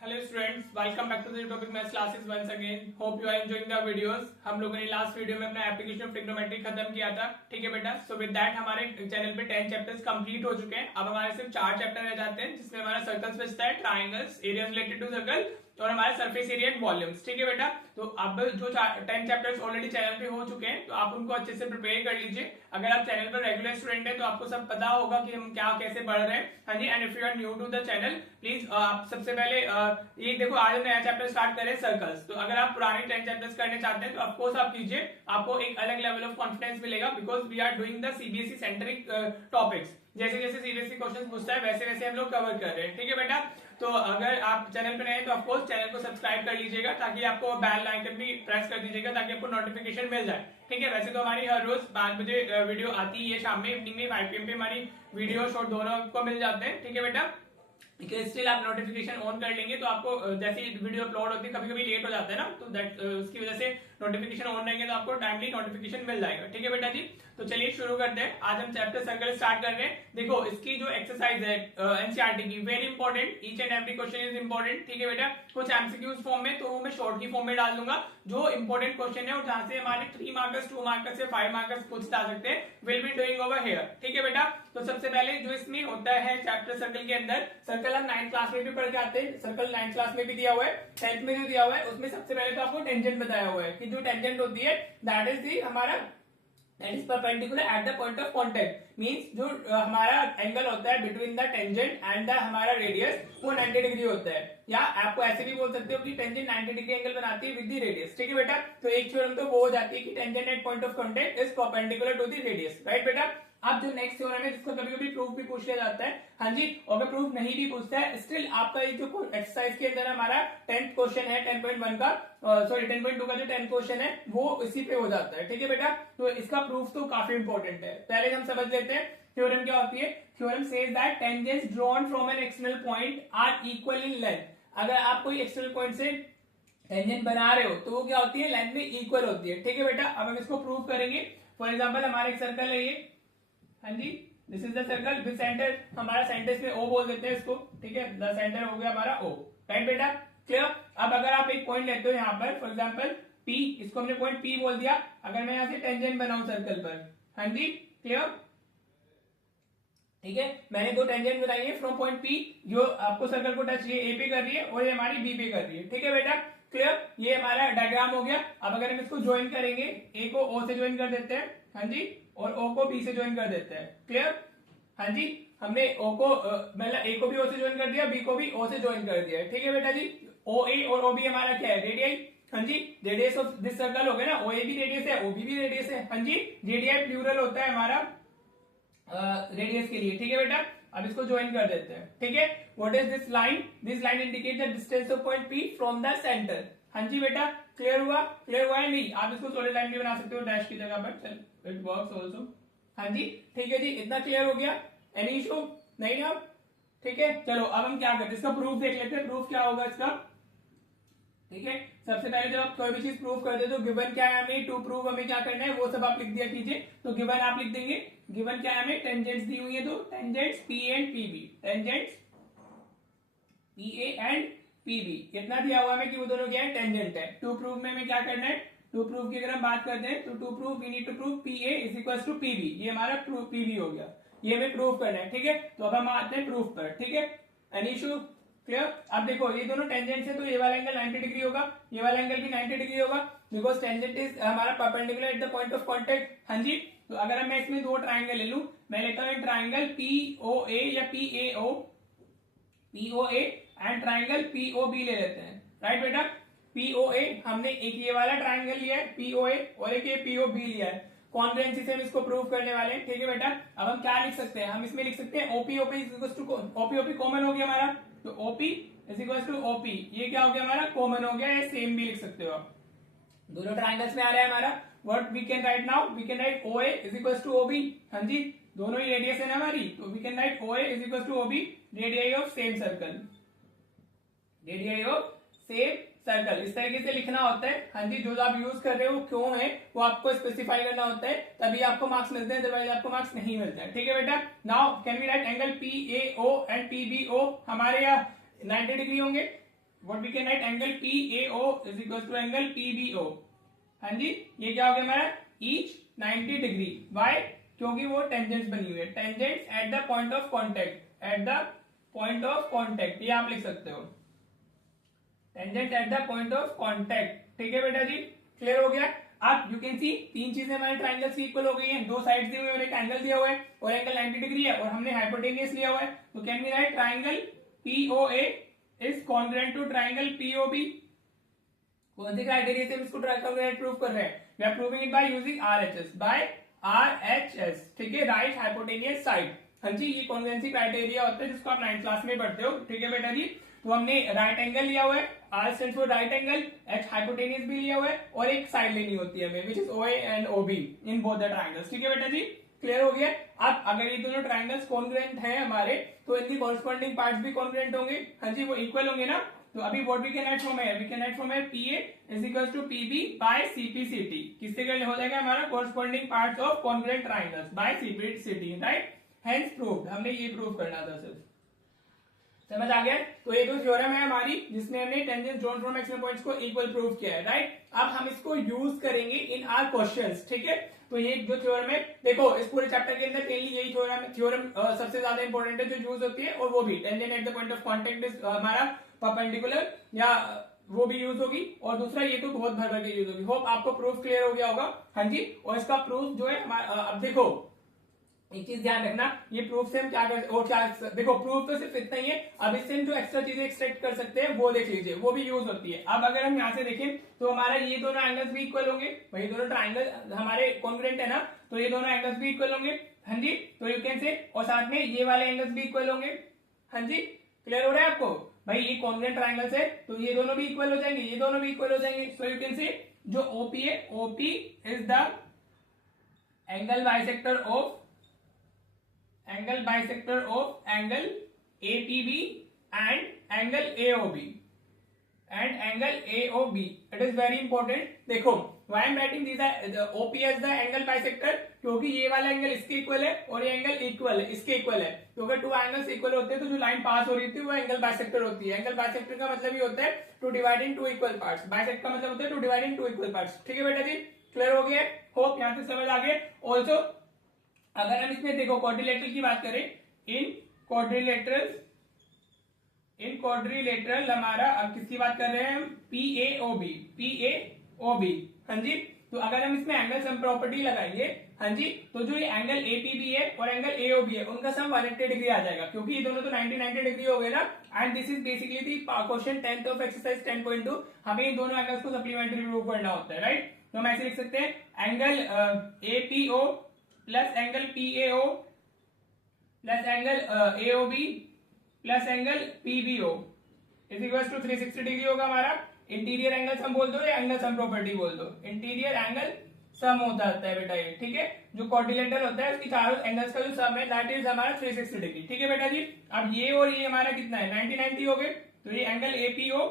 Hello students, welcome back to the topic maths classes once again. Hope you are enjoying the videos. हम लोगों ने last video में अपना application of trigonometry खत्म किया था, ठीक है बेटा। सो विद दैट हमारे चैनल पे 10 चैप्टर्स कंप्लीट हो चुके हैं। अब हमारे सिर्फ 4 चैप्टर रह जाते हैं, जिसमें हमारा सर्कल्स बचता है, triangles, area related to circle और हमारे सरफेस एरिया एंड वॉल्यूम्स, ठीक है बेटा। तो अब जो 10 चैप्टर्स ऑलरेडी चैनल पे हो चुके हैं, तो आप उनको अच्छे से प्रिपेयर कर लीजिए। अगर आप चैनल पर रेगुलर स्टूडेंट हैं तो आपको सब पता होगा कि हम क्या कैसे पढ़ रहे हैं। हाँ जी, and if you are new to the channel please आप सबसे पहले ये देखो, आज हम नया चैप्टर स्टार्ट करें सर्कल्स। तो अगर आप पुराने 10 चैप्टर्स करने चाहते हैं तो ऑफकोर्स आप कीजिए, आपको एक अलग लेवल ऑफ कॉन्फिडेंस मिलेगा, because we are doing the CBSE centric topics. जैसे जैसे सीबीएसई क्वेश्चन पूछता है वैसे वैसे हम लोग कवर कर रहे हैं, ठीक है बेटा। तो अगर आप चैनल पे नए हैं तो ऑफकोर्स चैनल को सब्सक्राइब कर लीजिएगा, ताकि आपको बेल आइकन भी प्रेस कर दीजिएगा, ताकि आपको नोटिफिकेशन मिल जाए, ठीक है। वैसे तो हमारी हर रोज 5 बजे वीडियो आती है, शाम में इवनिंग में 5 PM पे हमारी वीडियो शॉर्ट दोनों आपको मिल जाते हैं, ठीक है बेटा। स्टिल आप नोटिफिकेशन ऑन कर लेंगे तो आपको जैसे वीडियो अपलोड होती है, कभी कभी लेट हो जाता है ना, तो दैट उसकी वजह से नोटिफिकेशन ऑन रहेंगे तो आपको टाइमली नोटिफिकेशन मिल जाएगा, ठीक है बेटा जी। तो चलिए शुरू करते हैं। आज हम चैप्टर सर्कल स्टार्ट कर रहे हैं। देखो, इसकी जो एक्सरसाइज है एनसीईआरटी की, very important, each and every question is important, ठीक है बेटा। कुछ एमसीक्यूज फॉर्म में, तो वो मैं शॉर्ट की फॉर्म में डाल दूंगा। जो इंपॉर्टेंट क्वेश्चन है और जहां से हमारे 3 मार्कर्स 2 मार्कर्स या 5 मार्कर्स पूछ आ सकते हैं, will be doing over here, ठीक है बेटा। तो सबसे पहले जो इसमें होता है चैप्टर सर्कल के अंदर, सर्कल हम 9th क्लास में भी पढ़ के आते हैं, सर्कल 9th क्लास में भी दिया हुआ है, 10th में भी दिया हुआ है। उसमें सबसे पहले तो आपको टेंजेंट बताया हुआ है कि जो टेंजेंट होती है दैट इज दी हमारा that is perpendicular at the point of contact. Means जो हमारा एंगल होता है between the tangent and the हमारा रेडियस, वो 90 डिग्री होता है। या आपको ऐसे भी बोल सकते हो कि टेंजेंट 90 डिग्री एंगल बनाती है विद द रेडियस, ठीक है बेटा। तो एक थ्योरम तो वो हो जाती है कि tangent at point of contact is perpendicular to the radius, right बेटा। अब जो नेक्स्ट थ्योरम है, जिसको कभी कभी प्रूफ भी पूछ लिया जाता है, हाँ जी, और अगर प्रूफ नहीं भी पूछता है, स्टिल आपका ये जो एक्सरसाइज के अंदर हमारा 10th क्वेश्चन है 10.1 का, सॉरी 10.2 का जो 10th क्वेश्चन है वो इसी पे हो जाता है, ठीक है बेटा। तो इसका प्रूफ तो काफी इंपॉर्टेंट है। पहले हम समझ लेते हैं थ्योरम क्या होती है। Theorem says that tangents drawn from an external point are equal in length. अगर आप कोई एक्सटर्नल पॉइंट से टेंजेंट बना रहे हो तो वो क्या होती है, लेंथ में इक्वल होती है, ठीक है बेटा। अब हम इसको प्रूव करेंगे। फॉर एग्जाम्पल हमारा एक सर्कल है ये, हाँ जी, this is the circle with centre, हमारा सेंटर में ओ बोल देते हैं इसको, ठीक है। द सेंटर हो गया हमारा ओ, राइट बेटा, क्लियर। अब अगर आप एक पॉइंट लेते हो यहाँ पर, फॉर एग्जांपल पी, इसको हमने पॉइंट पी बोल दिया। अगर मैं यहाँ से टेंजेंट बनाऊं सर्कल पर, हाँ जी, क्लियर, ठीक है। मैंने 2 टेंजेंट बनाई है फ्रॉम पॉइंट पी, जो आपको सर्कल को टच ये ए पे कर रही है और ये हमारी बी पे कर रही है, ठीक है बेटा, क्लियर। ये हमारा डायग्राम हो गया। अब अगर हम इसको ज्वाइन करेंगे, ए को ओ से ज्वाइन कर देते हैं, हाँ जी, और ओ को बी से ज्वाइन कर देते हैं, क्लियर, हाँ जी। हमने ओ को मतलब ए को भी ओ से ज्वाइन कर दिया, बी को भी ओ से ज्वाइन कर दिया, ठीक है बेटा जी। ओ ए और ओ बी हमारा क्या है, रेडियस, हाँ जी, रेडियस ऑफ दिस सर्कल हो गया ना। ओ ए भी रेडियस है, ओ बी भी रेडियस है, हाँ जी। रेडियस प्लूरल होता है हमारा रेडियस के लिए, ठीक है बेटा। अब इसको ज्वाइन कर देते हैं, ठीक है। What is this line? This line indicate the distance of point P from the centre, हाँ जी बेटा, क्लियर हुआ? क्लियर हुआ है नहीं? आप इसको सॉलिड लाइन भी बना सकते हो डैश की जगह पर, चल इट वर्क्स आल्सो, हाँ जी, ठीक है जी। इतना क्लियर हो गया? एनी इशू नहीं ना? ठीक है, चलो अब हम क्या करते हैं, इसका प्रूफ देख लेते हैं। प्रूफ क्या होगा इसका, ठीक है। सबसे पहले जब आप कोई भी चीज प्रूव करते हो तो गिवन क्या है हमें, टू प्रूव हमें क्या करना है, वो सब आप लिख दिया कीजिए। तो गिवन आप लिख देंगे, गिवन क्या है हमें, टेंजेंट्स दी हुई है, तो tangents P and PB, tangents P A and PB, इतना दिया हुआ हमें कि वो दोनों क्या है, टेंजेंट है। टू प्रूव में हमें क्या करना है, टू प्रूव की अगर हम बात करते हैं तो to prove we need to prove P A is equal to PB, ये हमारा पीबी हो गया, ये हमें प्रूव करना है, ठीक है। तो अब हम आते हैं प्रूफ पर, ठीक है। Any issue? क्लियर? अब देखो ये दोनों टेंजेंट है, तो ये वाला एंगल 90 डिग्री होगा, ये वाला एंगल भी 90 डिग्री होगा, बिकॉज टेंजेंट इज हमारा perpendicular at the point of contact, हाँ जी। तो अगर मैं इसमें 2 ट्राइंगल ले लूं, मैं लेता हूं ट्राइंगल पी ओ ए या P A and triangle P O B ले लेते हैं, राइट बेटा। पी ओ ए हमने एक ये वाला ट्राइंगल लिया है पी ओ ए, और एक ये पी ओ बी लिया है। कॉन्ग्रुएंसी से हम इसको प्रूव करने वाले हैं, ठीक है बेटा। अब हम क्या लिख सकते हैं, हम इसमें लिख सकते हैं OP OP is equal to, OP OP common हो गया हमारा, तो OP is equal to OP, ये क्या हो गया हमारा, कॉमन हो गया, ये सेम भी लिख सकते हो आप, दोनों ट्राइंगल्स में आ रहा है हमारा। What we can write now, we can write O A is equal to OB, हाँ जी, दोनों ही रेडियस है ना हमारी, तो we can write O A is equal to OB, radius of same circle, radius of same circle, इस तरीके से लिखना होता है, हाँ जी। जो आप यूज कर रहे हो क्यों है वो आपको स्पेसिफाई करना होता है, तभी आपको मार्क्स मिलते हैं, अदरवाइज आपको मार्क्स नहीं मिलते हैं, ठीक है बेटा। Now can we write angle P A O and P B O, हमारे यहाँ 90 डिग्री होंगे, what we can write angle PAO is equal to angle PBO। हाँ जी, ये क्या हो गया हमारा ईच 90 डिग्री। वाई? क्योंकि वो टेंजेंट्स बनी हुई है, tangents at the point of contact, at the point of contact, ये आप लिख सकते हो, tangent at the point of contact. ठीक है बेटा जी, क्लियर हो गया। आप यू कैन सी तीन चीजें हमारे ट्राइंगल्स की इक्वल हो गई हैं, दो साइड्स दी हुई है और एक एंगल दिया हुआ है, और एंगल 90 डिग्री है और हमने हाइपोटेनियस लिया हुआ है, तो can we write triangle POA is congruent to triangle POB। कौन सी क्राइटेरिया से हम इसको प्रूव कर रहे हैं? We are proving it by using RHS, by RHS। ठीक है, राइट हाइपोटेनियस साइड। हाँ जी, ये कॉन्ग्रुएंसी क्राइटेरिया होता है जिसको आप 9th क्लास में पढ़ते हो। ठीक है बेटा जी, तो हमने राइट एंगल लिया हुआ है, R stands for right angle, H hypotenuse भी लिया हुआ है, और एक साइड लेनी होती है हमें which is OA and OB in both the triangles. ठीक है बेटा जी, क्लियर हो गया। अब अगर ये दोनों ट्राइंगल्स कॉन्ग्रुएंट है हमारे, तो इनकी कॉरेस्पॉन्डिंग पार्ट्स भी कॉन्ग्रुएंट होंगे। हाँ जी, वो इक्वल होंगे ना। तो अभी what we can write from here, we can write from here PA is equals to PB by CPCT। किससे क्या हो जाएगा हमारा corresponding parts of congruent triangles by CPCT, right. Hence proved, हमने ये प्रूव करना था सिर्फ, समझ आ गया। तो ये दो थ्योरम है हमारी जिसमें हमने tangents drawn from axial points को इक्वल प्रूव किया है, राइट। अब हम इसको यूज करेंगे इन आवर क्वेश्चंस। ठीक है, तो ये जो थ्योरम है, देखो इस पूरे चैप्टर के अंदर मेनली यही थ्योरम सबसे ज्यादा इंपॉर्टेंट है जो यूज होती है, और वो भी tangent at the point of contact is हमारा परपेंडिकुलर, या वो भी यूज होगी, और दूसरा ये तो बहुत भर भर के यूज होगी। होप आपको प्रूफ क्लियर हो गया होगा। हाँ जी, और इसका प्रूफ जो है अब देखो एक चीज ध्यान रखना, ये प्रूफ से हम क्या कर, और क्या देखो प्रूफ तो सिर्फ इतना ही है। अब इससे हम जो एक्स्ट्रा चीजें एक्सट्रैक्ट कर सकते हैं वो देख लीजिए, वो भी यूज होती है। अब अगर हम यहाँ से देखें तो हमारा ये दोनों एंगल्स भी इक्वल होंगे, वही दोनों ट्राइंगल हमारे कॉन्ग्रुएंट है ना, तो ये दोनों एंगल्स भी इक्वल होंगे। हाँ जी, तो यू कैन से, और साथ में ये वाले एंगल्स भी इक्वल होंगे। हाँ जी, क्लियर हो रहा है आपको? भाई ये कॉन्ग्रुएंट ट्राइंगल्स है तो ये दोनों भी इक्वल हो जाएंगे, ये दोनों भी इक्वल हो जाएंगे। सो यू कैन से जो OP है, OP is the angle bisector of angle APB and angle AOB and angle AOB. It is very important. देखो why I am writing these are OP as the angle bisector, क्योंकि ये वाला angle इसके equal है और ये angle equal है इसके इक्वल है। तो अगर टू एंगल्स इक्वल होते हैं तो जो लाइन पास हो रही थी वो एंगल बाइसेक्टर होती है। एंगल बाइसेक्टर का मतलब ये होता है to divide in two equal parts, bisect का मतलब होता है to divide in two equal parts. ठीक है बेटा जी, क्लियर हो गया? होप यहाँ से समझ आ गए। ऑल्सो अगर हम इसमें देखो क्वाड्रिलेटरल की बात करें, इन क्वाड्रिलेटरल हमारा, अब किसकी बात कर रहे हैं हम? PAOB। हाँ जी, तो अगर हम इसमें एंगल सम प्रॉपर्टी लगाएंगे, हाँ जी, तो जो ये एंगल APB है और एंगल AOB है उनका सम 180 डिग्री आ जाएगा, क्योंकि ये दोनों तो 90 डिग्री हो गए ना। And this is basically the question 10th of exercise 10.2। हमें इन दोनों एंगल्स को सप्लीमेंट्री प्रूव करना होता है, राइट। तो हम ऐसे लिख सकते हैं angle APO plus angle PAO plus angle AOB plus angle PBO is equal to 360 degree होगा हमारा। इंटीरियर एंगल सम बोल दो या एंगल सम प्रॉपर्टी बोल दो, इंटीरियर एंगल सम होता है बेटा ये। ठीक है, जो क्वाड्रिलेटरल होता है उसकी चारों एंगल्स का जो सम है दैट इज हमारा 360 डिग्री। ठीक है बेटा जी, अब ये और ये हमारा कितना है? 90 हो गए। तो ये angle APO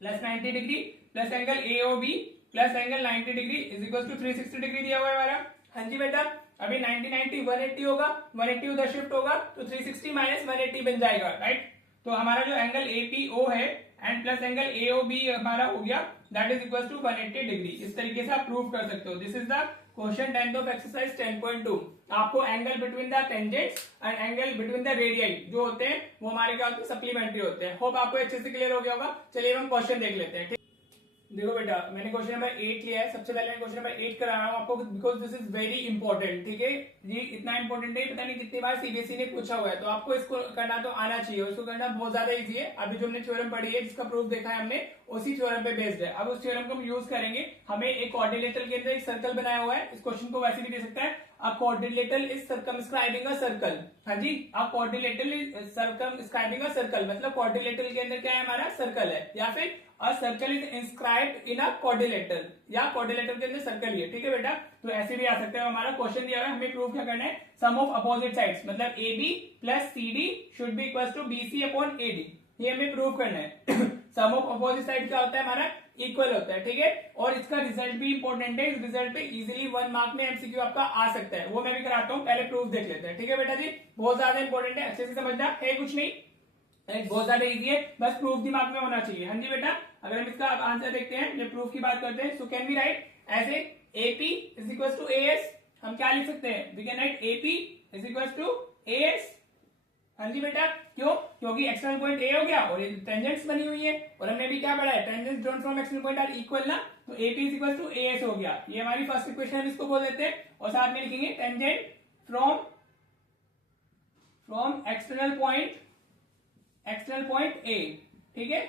plus 90 degree plus angle AOB plus angle 90 degree is equal to 360 degree दिया हुआ है हमारा। हाँ जी बेटा, अभी 90 180 होगा, 180 उधर शिफ्ट होगा तो 360 माइनस 180 बन जाएगा, राइट। तो हमारा जो एंगल APO है एंड प्लस एंगल AOB हमारा हो गया that is equal to 180 degree. इस तरीके से आप प्रूव कर सकते हो। This is the question 10th of exercise 10.2। आपको angle between the tangents and angle between the radii जो होते हैं वो हमारे क्या होते हैं? सप्लीमेंट्री होते हैं। होप आपको अच्छे से क्लियर हो गया होगा। चलिए हम क्वेश्चन देख लेते हैं। देखो बेटा, मैंने क्वेश्चन नंबर 8 लिया है। सबसे पहले मैं क्वेश्चन नंबर 8 करा रहा हूं आपको because this is very important. ठीक है, ये इतना इंपॉर्टेंट है, पता नहीं कितनी बार सीबीएसई ने पूछा हुआ है, तो आपको इसको करना तो आना चाहिए। इसको करना बहुत ज्यादा इजी है। अभी जो हमने थ्योरम पढ़ी है जिसका प्रूफ देखा है हमने, उसी थ्योरम पे बेस्ड है। अब उस थ्योरम को हम यूज करेंगे। हमें एक क्वाड्रिलेटरल के अंदर एक सर्कल बनाया हुआ है। इस क्वेश्चन को वैसे भी दे सकता है, a quadrilateral is circumscribing a circle. हाँ जी, a quadrilateral is circumscribing a circle, मतलब क्वाड्रिलेटरल के अंदर क्या है? हमारा सर्कल है। या फिर a circle is inscribed in a quadrilateral, या क्वाड्रिलेटरल के अंदर सर्कल ही है। ठीक है बेटा, तो ऐसे भी आ सकता है। हमारा क्वेश्चन दिया हुआ है, हमें प्रूफ क्या करना है? सम ऑफ अपोजिट साइड्स, मतलब AB plus CD should be equal to BC upon AD, ये हमें प्रूव करना है। सम ऑफ अपोजिट साइड क्या होता है? हमारा इक्वल होता है। ठीक है, और इसका रिजल्ट भी इंपॉर्टेंट है। इस रिजल्ट पे इजीली 1 मार्क में MCQ आपका आ सकता है, वो मैं भी कराता हूँ। पहले प्रूफ देख लेते हैं। ठीक है बेटा जी, बहुत ज्यादा इंपॉर्टेंट है, अच्छे से समझना है, कुछ नहीं। बहुत ज्यादा इजी है, बस प्रूफ दिमाग में होना चाहिए। हाँ जी बेटा, अगर हम इसका आंसर देखते हैं, जब प्रूफ की बात करते हैं, so can we write as AP is equal to AS. हम क्या लिख सकते हैं, we can write AP is equal to AS. हाँ जी बेटा, क्यों? क्योंकि एक्सटर्नल पॉइंट ए हो गया और टेंजेंट्स बनी हुई है, और हमने भी क्या पढ़ा है, tangents drawn from external point are equal ना, तो AP is equal to AS हो गया। ये हमारी फर्स्ट इक्वेशन हम इसको बोल देते हैं, और साथ में लिखेंगे tangent from external point A. ठीक है,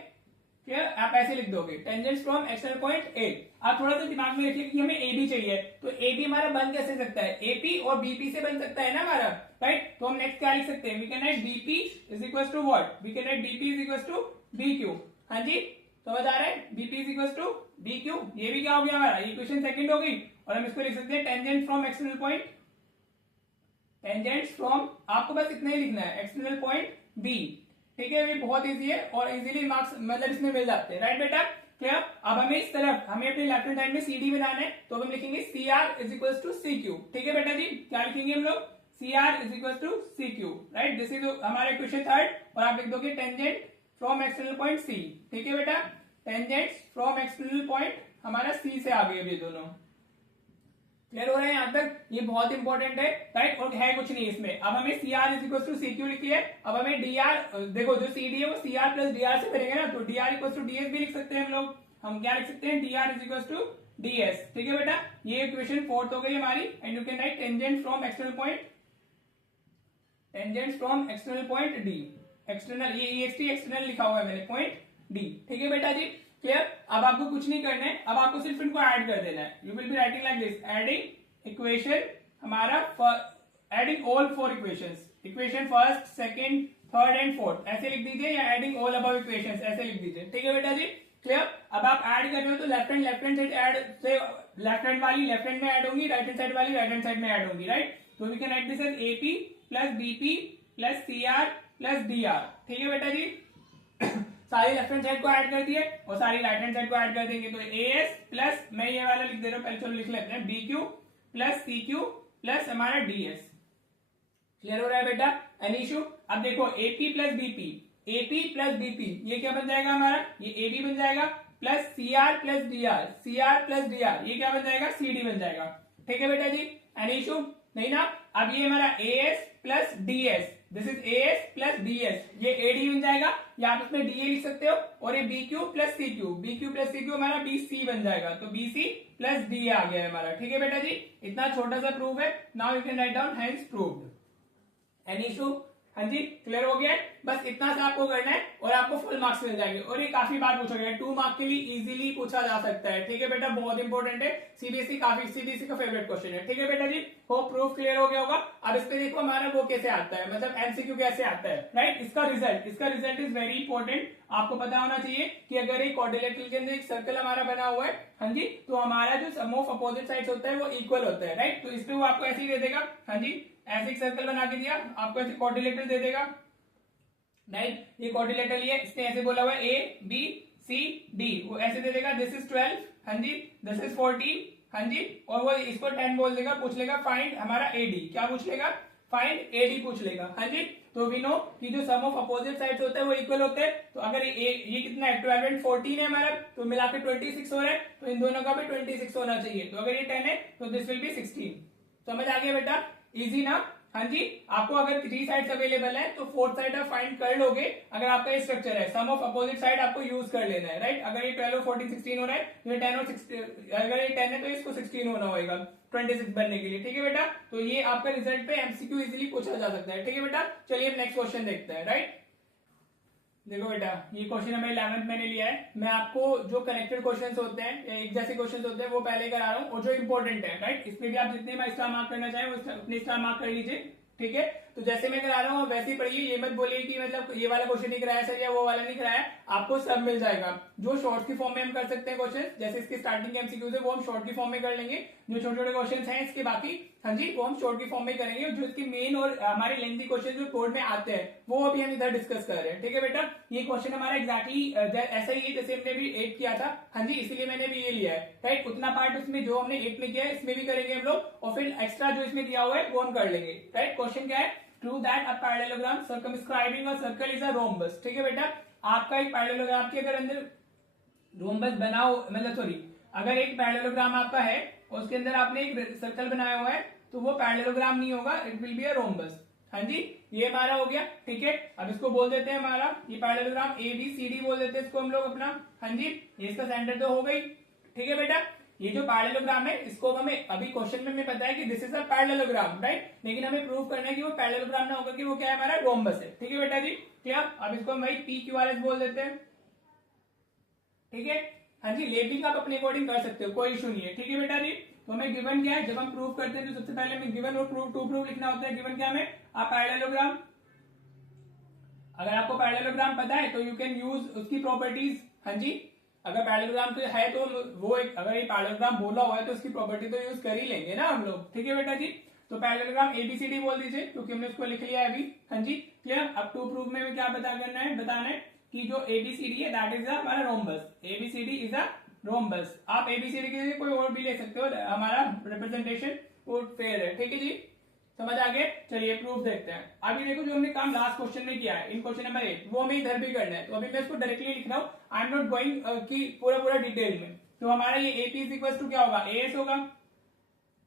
क्लियर? आप ऐसे लिख दोगे tangents from external point A. आप थोड़ा सा दिमाग में रखिए कि हमें एबी चाहिए, तो एबी हमारा बन कैसे सकता है, एपी और बीपी से बन सकता है ना हमारा, राइट? तो हम नेक्स्ट क्या लिख सकते हैं, we can write BP is equal to what, we can write BP is equal to B Q. हाँ जी, समझ आ रहा है, BP is equal to B Q. ये भी क्या हो गया हमारा, इक्वेशन सेकंड हो गई, और हम इसको लिख सकते हैं tangent from external point, tangents from, आपको बस इतना ही लिखना है, एक्सटर्नल पॉइंट बी। ठीक है, ये बहुत इजी है और इजीली मार्क्स मतलब इसमें मिल जाते हैं, राइट बेटा? क्लियर? अब हमें इस तरफ, हमें अपने लेफ्ट हैंड साइड में सीडी बनाना है, तो हम लिखेंगे C R is equal to C Q. ठीक है बेटा जी, क्या लिखेंगे हम लोग, C R is equal to C Q, right? This is हमारा इक्वेशन थर्ड, और आप लिख दोगे tangent from external point C. ठीक है बेटा, टेंजेंट फ्रॉम एक्सटर्नल पॉइंट हमारा सी से आ गए ये दोनों। क्लियर हो रहा है यहाँ तक? ये बहुत इंपॉर्टेंट है, राइट? और है कुछ नहीं इसमें। अब हमें C R is equal to C Q लिखी है, अब हमें डी आर, देखो जो सी डी है वो C R plus D R से करेंगे ना, तो D R equal to D S भी लिख सकते हैं हम लोग। हम क्या लिख सकते हैं, D R is equal to D S. ठीक है बेटा, ये इक्वेशन फोर्थ हो गई हमारी, and you can write tangent from external point, tangent from external point D, external, ये ईएक्सटी एक्सटर्नल लिखा हुआ है मैंने, पॉइंट डी। ठीक है बेटा जी, क्लियर? अब आपको कुछ नहीं करना है, अब आपको सिर्फ इनको ऐड कर देना है। You will be writing like this, adding equation हमारा, adding all four equations, equation first, second, third and fourth, ऐसे लिख दीजिए, या एडिंग ऑल अबव इक्वेशंस ऐसे लिख दीजिए। ठीक है बेटा जी, क्लियर? अब आप ऐड कर रहे हो तो लेफ्ट हैंड साइड ऐड से, लेफ्ट हैंड वाली लेफ्ट हैंड में ऐड होंगी, राइट हैंड साइड वाली राइट हैंड साइड में ऐड होंगी, राइट? तो we can write this as AP plus BP plus CR plus DR. ठीक है बेटा जी, सारी लेफ्ट हैंड साइड को ऐड कर दिए और सारी राइट हैंड साइड को ऐड कर देंगे, तो एएस प्लस, मैं ये वाला लिख दे रहा हूँ, पहले चलो लिख लेते हैं, B Q plus C Q plus हमारा डीएस। क्लियर हो रहा है बेटा? Any issue? अब देखो AP plus BP, AP plus BP, ये क्या बन जाएगा हमारा, ये एबी बन जाएगा, plus CR plus DR, CR plus DR, ये क्या बन जाएगा, सीडी बन जाएगा। ठीक है बेटा जी, एनी इशू? नहीं ना? अब ये हमारा as plus DS, this is as plus DS, ये एडी बन जाएगा, या आप इसमें डीए लिख सकते हो, और ये B Q plus C Q, B Q plus C Q हमारा बीसी बन जाएगा, तो बीसी प्लस डी आ गया है हमारा। ठीक है बेटा जी, इतना छोटा सा प्रूफ है। Now you can write down hence proved. Any issue? हाँ जी, क्लियर हो गया है? बस इतना सा आपको करना है और आपको फुल मार्क्स मिल जाएंगे, और ये काफी बार पूछा गया है, 2 मार्क के लिए इजीली पूछा जा सकता है। ठीक है बेटा, बहुत इंपॉर्टेंट है, सीबीएसई काफी, सीबीएसई का फेवरेट क्वेश्चन है। ठीक है बेटा जी, होप प्रूफ क्लियर हो गया होगा। अब इस पे देखो हमारा वो कैसे आता है, मतलब एमसीक्यू कैसे आता है, राइट? इसका रिजल्ट इज वेरी इंपॉर्टेंट। आपको पता होना चाहिए कि अगर एक क्वाड्रिलेटरल के अंदर एक सर्कल हमारा बना हुआ है, हाँ जी, तो हमारा जो सम ऑफ अपोजिट साइड्स होता है वो इक्वल होता है, राइट? तो इसमें वो आपको ऐसे ही दे देगा, हाँ जी, ऐसे एक सर्कल बना के दिया आपको, ऐसे क्वाड्रिलेटरल दे देगा, राइट? ये क्वाड्रिलेटरल है, इसने ऐसे बोला हुआ है ए बी सी डी, वो ऐसे दे देगा, दिस इज 12, हाँ जी, दिस इज 14, हाँ जी, और वो इसको 10 बोल देगा, पूछ लेगा फाइंड हमारा एडी, क्या पूछ लेगा, फाइंड एडी पूछ लेगा, हाँ जी। तो वी नो कि जो सम ऑफ अपोजिट साइड्स होते हैं वो इक्वल होते हैं, तो अगर ये कितना है, 12 एंड 14 है हमारा, तो मिला के 26 हो रहा है, तो इन दोनों का भी 26 होना चाहिए, तो अगर ये 10 है तो दिस विल बी 16। समझ आ गया बेटा? इजी ना? हाँ जी, आपको अगर 3 साइड्स अवेलेबल है तो 4th साइड आप फाइंड कर लोगे, अगर आपका ये स्ट्रक्चर है, सम ऑफ अपोजिट साइड आपको यूज कर लेना है, राइट? अगर ये 12 और 14 16 हो रहा है, तो ये 10 और 16, अगर ये 10 है तो इसको 16 होना होगा 26 बनने के लिए। ठीक है बेटा, तो ये आपका रिजल्ट पे एमसीक्यू इजीली पूछा जा सकता है। ठीक है बेटा, चलिए हम नेक्स्ट क्वेश्चन देखते हैं, राइट? देखो बेटा, ये क्वेश्चन हमें 11th मैंने लिया है। मैं आपको जो कनेक्टेड क्वेश्चंस होते हैं, एक जैसे क्वेश्चंस होते हैं, वो पहले करा रहा हूँ, और जो इंपॉर्टेंट है, राइट? इसमें भी आप जितने में स्टार मार्क करना चाहें वो उतने स्टार मार्क कर लीजिए। ठीक है, तो जैसे मैं करा रहा हूँ वैसे ही पढ़िए, ये मत बोलिए कि मतलब ये वाला क्वेश्चन नहीं कराया सर या वो वाला नहीं कराया, आपको सब मिल जाएगा। जो शॉर्ट की फॉर्म में हम कर सकते हैं क्वेश्चन, जैसे इसके स्टार्टिंग के एमसीक्यूज है वो हम शॉर्ट की फॉर्म में कर लेंगे, जो छोटे छोटे क्वेश्चन हैं इसके बाकी, हाँ जी, वो हम शॉर्ट की फॉर्म में करेंगे। जो इसके मेन और हमारे लेंथी क्वेश्चन जो बोर्ड में आते हैं वो अभी हम इधर डिस्कस कर रहे हैं। ठीक है बेटा, ये क्वेश्चन हमारा एग्जैक्टली ऐसा ही है जैसे हमने भी 8 किया था, हाँ जी, इसीलिए मैंने भी ये लिया है, राइट? उतना पार्ट उसमें जो हमने 8 में किया है इसमें भी करेंगे हम लोग, और फिर एक्स्ट्रा जो इसमें दिया हुआ है वो हम कर लेंगे, राइट? क्वेश्चन क्या है, True that a parallelogram circumscribing a circle is a rhombus. ठीक है बेटा, आपका एक पैरेललोग्राम के अगर अंदर रोम्बस बना हो, मतलब सॉरी, अगर एक पैरेललोग्राम आपका है और उसके अंदर आपने एक सर्कल बनाया हुआ है तो वो पैरेललोग्राम नहीं होगा, it will be a rhombus. हाँ जी, ये हमारा हो गया। ठीक है, अब इसको बोल देते हैं हमारा ये पैरेललोग्राम ABCD बोल देते हैं इसको हम लोग अपना। हाँ जी, ये इसका सेंटर तो हो गई। ठीक है बेटा, ये जो पैरेललोग्राम है इसको हमें अभी क्वेश्चन में हमें पता है कि this is a parallelogram, right, लेकिन हमें प्रूव करना है कि वो पैरेललोग्राम ना होकर कि वो क्या है, हमारा रोम्बस है। ठीक है बेटा जी, क्या अब इसको हम भाई PQRS बोल देते हैं। ठीक है, हाँ जी, लेबलिंग आप अपने अकॉर्डिंग कर सकते हो, कोई इशू नहीं है। ठीक है बेटा जी, तो हमें गिवन क्या है, जब हम प्रूव करते हैं तो सबसे पहले हमें गिवन और प्रूव टू प्रूव लिखना होता है। गिवन क्या हमें, आप पैरेललोग्राम, अगर आपको पैरेललोग्राम पता है तो यू कैन यूज उसकी प्रॉपर्टीज। हाँ जी, अगर पैरेललोग्राम तो है तो वो एक, अगर ये पैरेललोग्राम बोला हुआ है तो उसकी प्रॉपर्टी तो यूज कर ही लेंगे ना हम लोग। ठीक है बेटा जी, तो पैरेललोग्राम ABCD बोल दीजिए क्योंकि हमने उसको लिख लिया है अभी। हाँ जी, क्लियर। अब टू प्रूव में क्या बताना है कि जो ABCD है दैट इज हमारा rhombus. ABCD is a rhombus. आप ABCD के लिए कोई और भी ले सकते हो, हमारा रिप्रेजेंटेशन वो फेयर है। ठीक है जी, समझ आ गए। चलिए प्रूफ देखते हैं। अभी देखो जो हमने काम लास्ट क्वेश्चन में किया है इन क्वेश्चन नंबर 8 वो हमें इधर भी करना है, तो अभी मैं इसको डायरेक्टली लिख रहा हूँ, आई एम नॉट गोइंग कि पूरा डिटेल में। तो हमारा ये AP इज इक्वल टू क्या होगा, AS होगा।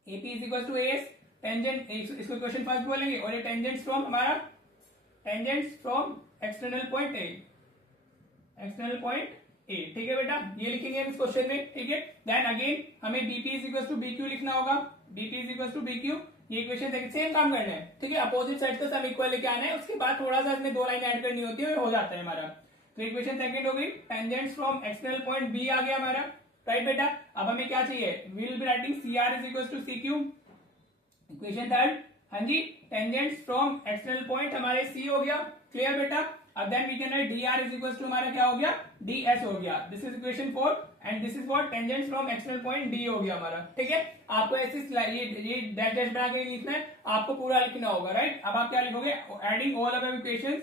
AP is equal to AS, tangent, इसको क्वेश्चन फर्स्ट बोलेंगे, और ये टेंजेंट्स फ्रॉम हमारा tangents from external point A, external point A। ठीक है बेटा, ये लिखेंगे हम इस क्वेश्चन में। ठीक है, देन अगेन हमें BP is equal to BQ लिखना होगा। BP is equal to BQ, ये इक्वेशन सेम काम करना है। ठीक है, अपोजिट साइड का सम इक्वल लेके आना है, उसके बाद थोड़ा सा इसमें दो लाइन ऐड करनी होती है, हो जाता है हमारा। तो इक्वेशन सेकंड हो गई, tangents from external point B आ गया हमारा, राइट बेटा। अब हमें क्या चाहिए, we will be writing CR is equal to CQ। Equation third, हाँ जी, टेंजेंट्स फ्रॉम एक्सटर्नल पॉइंट हमारे C हो गया, क्लियर बेटा। अब then we can write DR is equal to हमारा क्या हो गया, DS हो गया। This is equation 4 and this is what tangents from external point D हो गया हमारा। ठीक है, आपको ऐसे ये डैश डैश बना के लिखना है, आपको पूरा लिखना होगा, राइट। अब आप क्या लिखोगे, adding all above equations,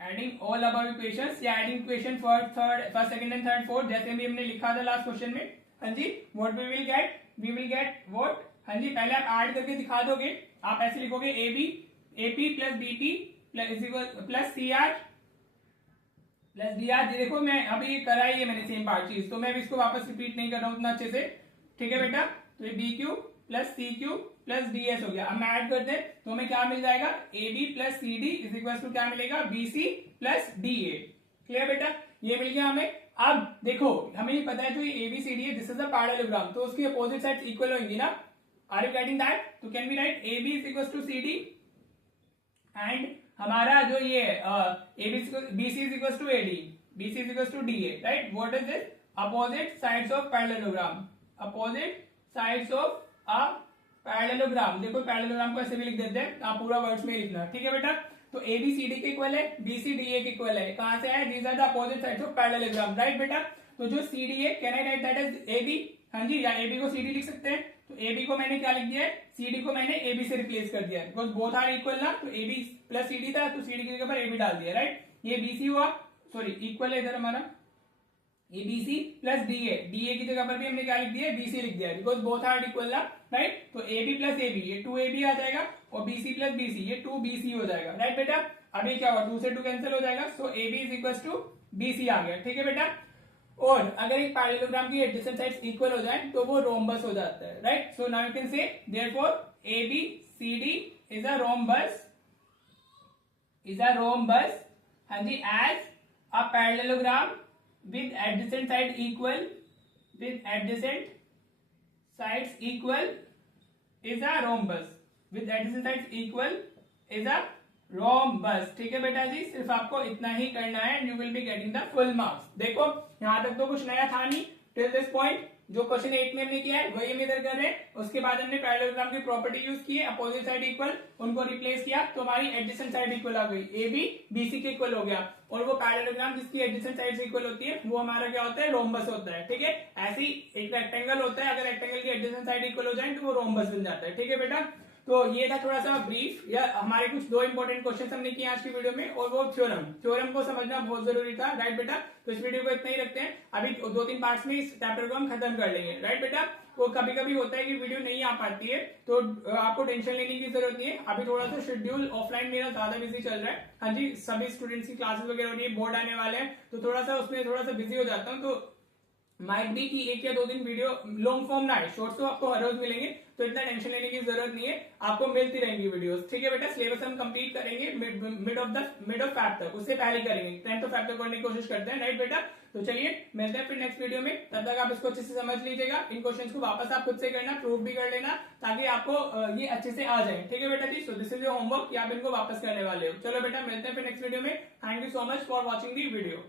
adding all above equations या adding equation first second and third fourth, जैसे भी हमने लिखा था लास्ट क्वेश्चन में। हाँ जी, what we will get what, हाँ जी, पहले आप ऐड करके दिखा दोगे। आप ऐसे लिखोगे AP plus BP plus CR plus DR। देखो मैं अभी करा ही है मैंने सेम पार्ट चीज, तो मैं भी इसको वापस रिपीट नहीं कर रहा हूं उतना अच्छे से। ठीक है बेटा, तो ये BQ plus CQ plus DS हो गया। अब मैं ऐड कर दे तो हमें क्या मिल जाएगा, AB plus CD is equal to क्या मिलेगा, BC प्लस DA। क्लियर बेटा, ये मिल गया हमें। अब देखो हमें ये पता है जो ये ABCD है दिस इज अ पैरेललोग्राम, तो उसकी अपोजिट साइड्स इक्वल होंगी ना। Are you getting that? तो can we write AB is equal to CD and हमारा जो ये BC is equal to AD, BC is equal to DA, right. What is this, opposite sides of parallelogram, opposite sides of a parallelogram. देखो parallelogram को ऐसे भी लिख देते हैं, आप पूरा वर्ड्स में लिखना। ठीक है बेटा, तो ABCD के इक्वल है, BC DA के इक्वल है। कहां से है, these are the opposite sides of parallelogram, right बेटा। तो जो CD है, can I write that as AB? हाँ जी, या AB को CD लिख सकते हैं। तो AB को मैंने क्या लिख दिया है, CD को मैंने AB से रिप्लेस कर दिया है, बिकॉज बोथ आर इक्वल ना। तो AB प्लस CD था, तो CD की जगह पर AB डाल दिया, राइट। ये BC हुआ, सॉरी इक्वल है इधर हमारा, ये BC प्लस DA, DA की जगह पर भी हमने क्या लिख दिया है, BC लिख दिया है, बिकॉज बोथ आर इक्वल ना, राइट। तो AB प्लस AB, ये 2AB आ जाएगा, और BC प्लस BC, ये 2BC हो जाएगा, राइट बेटा। अब ये क्या हुआ, 2 से 2 कैंसिल हो जाएगा, so AB is equal to BC आ गया। ठीक है बेटा, और अगर एक पैरेललोग्राम की एडजेसेंट साइड्स इक्वल हो जाए तो वो रोम्बस हो जाता है, right. So now you can say therefore ABCD is a rhombus, हाँ जी, as a parallelogram with adjacent side equal, with adjacent sides equal is a rhombus, with adjacent sides equal is a rhombus। ठीक है बेटा जी, सिर्फ आपको इतना ही करना है and you will be getting the full marks। देखो यहां तक तो कुछ नया था नहीं till this point, जो क्वेश्चन 8 में हमने किया है वही हम इधर कर रहे हैं। उसके बाद हमने पैरेललोग्राम की प्रॉपर्टी यूज की है, अपोजिट साइड इक्वल, उनको रिप्लेस किया तो हमारी एडजेसेंट साइड इक्वल आ गई, AB BC के इक्वल हो गया। और वो पैरेललोग्राम जिसकी एडजेसेंट साइड्स इक्वल होती है वो हमारा क्या होता है, रोम्बस होता है। ठीक है, ऐसी एक रेक्टेंगल होता है, अगर रेक्टेंगल की एडजेसेंट साइड इक्वल हो जाए तो वो रोम्बस बन जाता है। ठीक है बेटा, तो ये था थोड़ा सा ब्रीफ, या हमारे कुछ दो इंपॉर्टेंट क्वेश्चन हमने किए आज की वीडियो में, और वो थ्योरम को समझना बहुत जरूरी था, राइट बेटा। तो इस वीडियो को इतना ही रखते हैं, अभी 2-3 पार्ट्स में इस चैप्टर को हम खत्म कर लेंगे, राइट बेटा। तो कभी कभी होता है कि वीडियो नहीं आ पाती है, तो आपको टेंशन लेने की जरूरत नहीं है। अभी थोड़ा सा शेड्यूल ऑफलाइन मेरा ज्यादा बिजी चल रहा है। हाँ जी, सभी स्टूडेंट्स की क्लासेस वगैरह हो रही है, बोर्ड आने वाले हैं, तो थोड़ा सा उसमें थोड़ा सा बिजी हो जाता हूँ। तो माइट बी कि 1 या 2 दिन वीडियो लॉन्ग फॉर्म ना आए, शॉर्ट्स तो आपको हर रोज मिलेंगे, तो इतना टेंशन लेने की जरूरत नहीं है, आपको मिलती रहेंगी वीडियोस। ठीक है बेटा, सिलेबस हम कंप्लीट करेंगे मिड ऑफ फैब तक, उससे पहले करेंगे, 10th ऑफ फैब तक करने की कोशिश करते हैं, राइट बेटा। तो चलिए मिलते हैं फिर नेक्स्ट वीडियो में, तब तक आप इसको अच्छे से समझ लीजिएगा। इन क्वेश्चंस को वापस आप खुद से करना, प्रूव भी कर लेना, ताकि आपको ये अच्छे से आ जाए। ठीक है बेटा जी, so this is your homework कि आप इनको वापस करने वाले हो। चलो बेटा, मिलते हैं फिर नेक्स्ट वीडियो में। Thank you so much for watching the video.